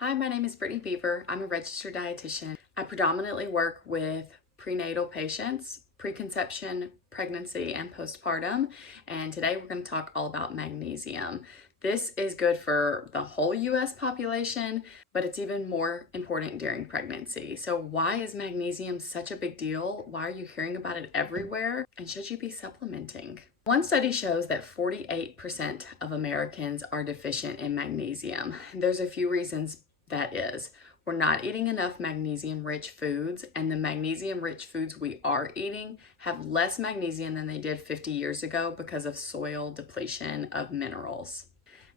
Hi, my name is Brittany Beaver. I'm a registered dietitian. I predominantly work with prenatal patients, preconception, pregnancy, and postpartum. And today we're going to talk all about magnesium. This is good for the whole US population, but it's even more important during pregnancy. So why is magnesium such a big deal? Why are you hearing about it everywhere? And should you be supplementing? One study shows that 48% of Americans are deficient in magnesium. There's a few reasons that is. We're not eating enough magnesium-rich foods, and the magnesium-rich foods we are eating have less magnesium than they did 50 years ago because of soil depletion of minerals.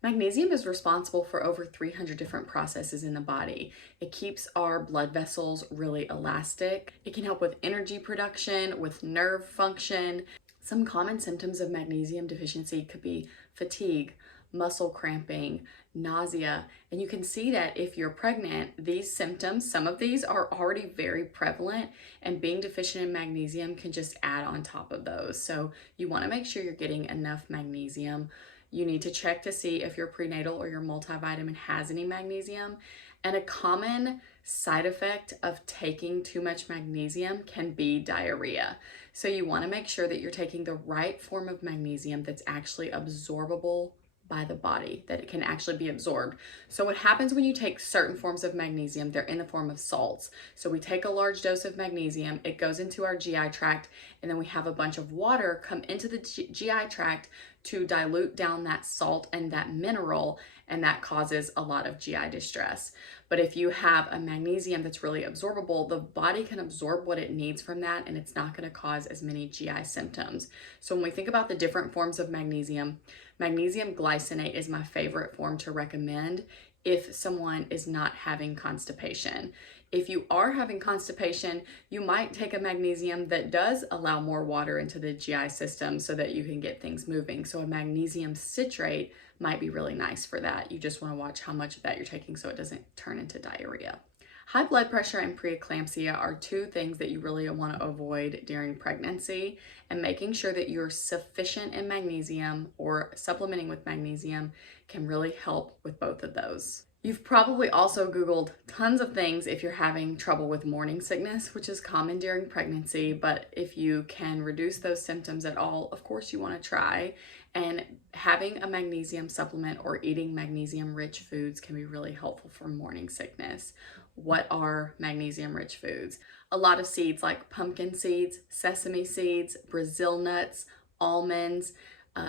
Magnesium is responsible for over 300 different processes in the body. It keeps our blood vessels really elastic. It can help with energy production, with nerve function. Some common symptoms of magnesium deficiency could be fatigue, muscle cramping, nausea, and you can see that if you're pregnant, these symptoms, some of these are already very prevalent, and being deficient in magnesium can just add on top of those. So you want to make sure you're getting enough magnesium. You need to check to see if your prenatal or your multivitamin has any magnesium. And a common side effect of taking too much magnesium can be diarrhea. So you want to make sure that you're taking the right form of magnesium that's actually absorbable by the body, that it can actually be absorbed. So what happens when you take certain forms of magnesium, they're in the form of salts. So we take a large dose of magnesium, it goes into our GI tract, and then we have a bunch of water come into the GI tract to dilute down that salt and that mineral, and that causes a lot of GI distress. But if you have a magnesium that's really absorbable, the body can absorb what it needs from that, and it's not going to cause as many GI symptoms. So when we think about the different forms of magnesium, magnesium glycinate is my favorite form to recommend if someone is not having constipation. If you are having constipation, you might take a magnesium that does allow more water into the GI system so that you can get things moving. So a magnesium citrate might be really nice for that. You just want to watch how much of that you're taking so it doesn't turn into diarrhea. High blood pressure and preeclampsia are two things that you really want to avoid during pregnancy, and making sure that you're sufficient in magnesium or supplementing with magnesium can really help with both of those. You've probably also Googled tons of things if you're having trouble with morning sickness, which is common during pregnancy, but if you can reduce those symptoms at all, of course you want to try. And having a magnesium supplement or eating magnesium-rich foods can be really helpful for morning sickness. What are magnesium-rich foods? A lot of seeds like pumpkin seeds, sesame seeds, Brazil nuts, almonds,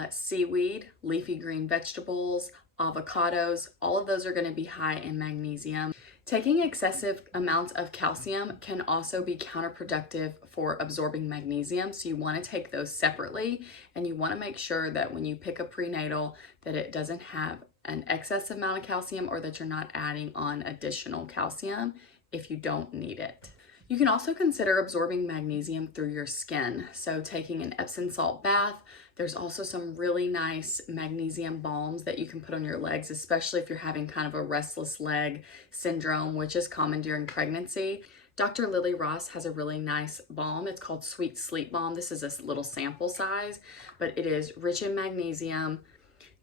seaweed, leafy green vegetables, avocados, all of those are going to be high in magnesium. Taking excessive amounts of calcium can also be counterproductive for absorbing magnesium, so you want to take those separately, and you want to make sure that when you pick a prenatal that it doesn't have an excess amount of calcium or that you're not adding on additional calcium if you don't need it. You can also consider absorbing magnesium through your skin. So taking an Epsom salt bath. There's also some really nice magnesium balms that you can put on your legs, especially if you're having kind of a restless leg syndrome, which is common during pregnancy. Dr. Lily Ross has a really nice balm. It's called Sweet Sleep Balm. This is a little sample size, but it is rich in magnesium.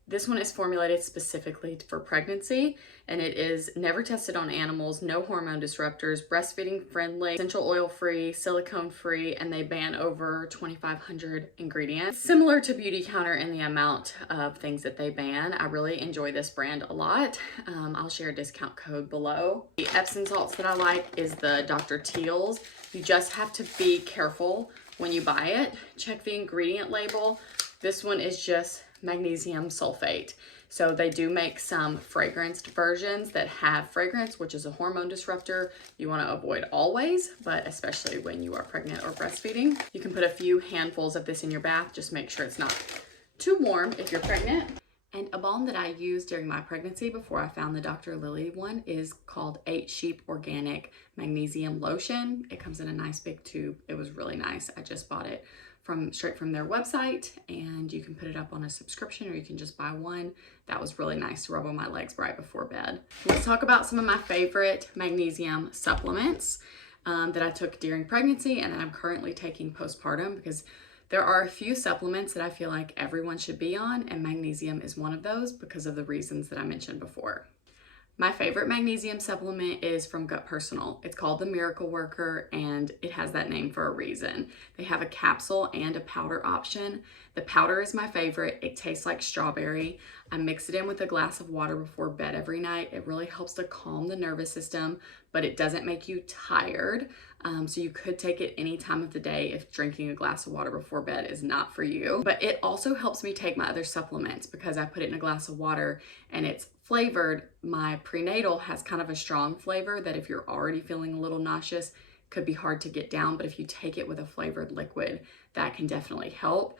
This one is formulated specifically for pregnancy, and it is never tested on animals, no hormone disruptors, breastfeeding friendly, essential oil free, silicone free, and they ban over 2,500 ingredients. Similar to Beauty Counter in the amount of things that they ban. I really enjoy this brand a lot. I'll share a discount code below. The Epsom salts that I like is the Dr. Teal's. You just have to be careful when you buy it. Check the ingredient label. This one is just magnesium sulfate. So they do make some fragranced versions that have fragrance, which is a hormone disruptor you want to avoid always, but especially when you are pregnant or breastfeeding. You can put a few handfuls of this in your bath. Just make sure it's not too warm if you're pregnant. And a balm that I used during my pregnancy before I found the Dr. Lily one is called 8 Sheep Organic Magnesium Lotion. It comes in a nice big tube. It was really nice. I just bought it straight from their website, and you can put it up on a subscription or you can just buy one. That was really nice to rub on my legs right before bed. Let's talk about some of my favorite magnesium supplements that I took during pregnancy and that I'm currently taking postpartum, because there are a few supplements that I feel like everyone should be on, and magnesium is one of those because of the reasons that I mentioned before. My favorite magnesium supplement is from Gut Personal. It's called the Miracle Worker and it has that name for a reason. They have a capsule and a powder option. The powder is my favorite. It tastes like strawberry. I mix it in with a glass of water before bed every night. It really helps to calm the nervous system, but it doesn't make you tired. So you could take it any time of the day if drinking a glass of water before bed is not for you. But it also helps me take my other supplements because I put it in a glass of water and it's flavored. My Prenatal has kind of a strong flavor that if you're already feeling a little nauseous, could be hard to get down, but if you take it with a flavored liquid, that can definitely help.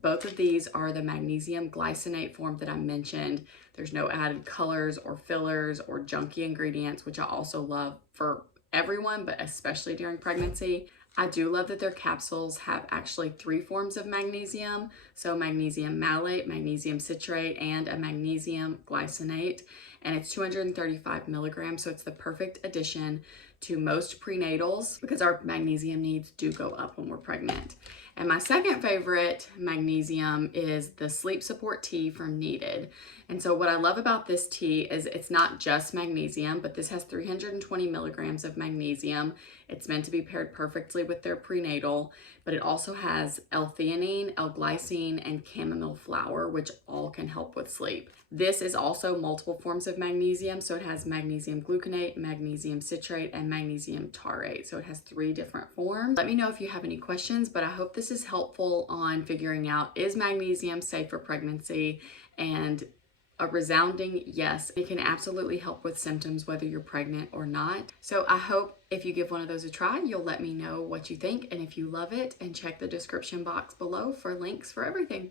Both of these are the magnesium glycinate form that I mentioned. There's no added colors or fillers or junky ingredients, which I also love for everyone, but especially during pregnancy. I do love that their capsules have actually 3 forms of magnesium. So magnesium malate, magnesium citrate, and a magnesium glycinate. And it's 235 milligrams. So it's the perfect addition to most prenatals because our magnesium needs do go up when we're pregnant. And my second favorite magnesium is the sleep support tea from Needed. And so what I love about this tea is it's not just magnesium, but this has 320 milligrams of magnesium. It's meant to be paired perfectly with their prenatal, but it also has L-theanine, L-glycine, and chamomile flower, which all can help with sleep. This is also multiple forms of magnesium, so it has magnesium gluconate, magnesium citrate, and magnesium taurate. So it has 3 different forms. Let me know if you have any questions, but I hope this is helpful on figuring out, is magnesium safe for pregnancy? And a resounding yes. It can absolutely help with symptoms whether you're pregnant or not. So I hope if you give one of those a try, you'll let me know what you think and if you love it, and check the description box below for links for everything.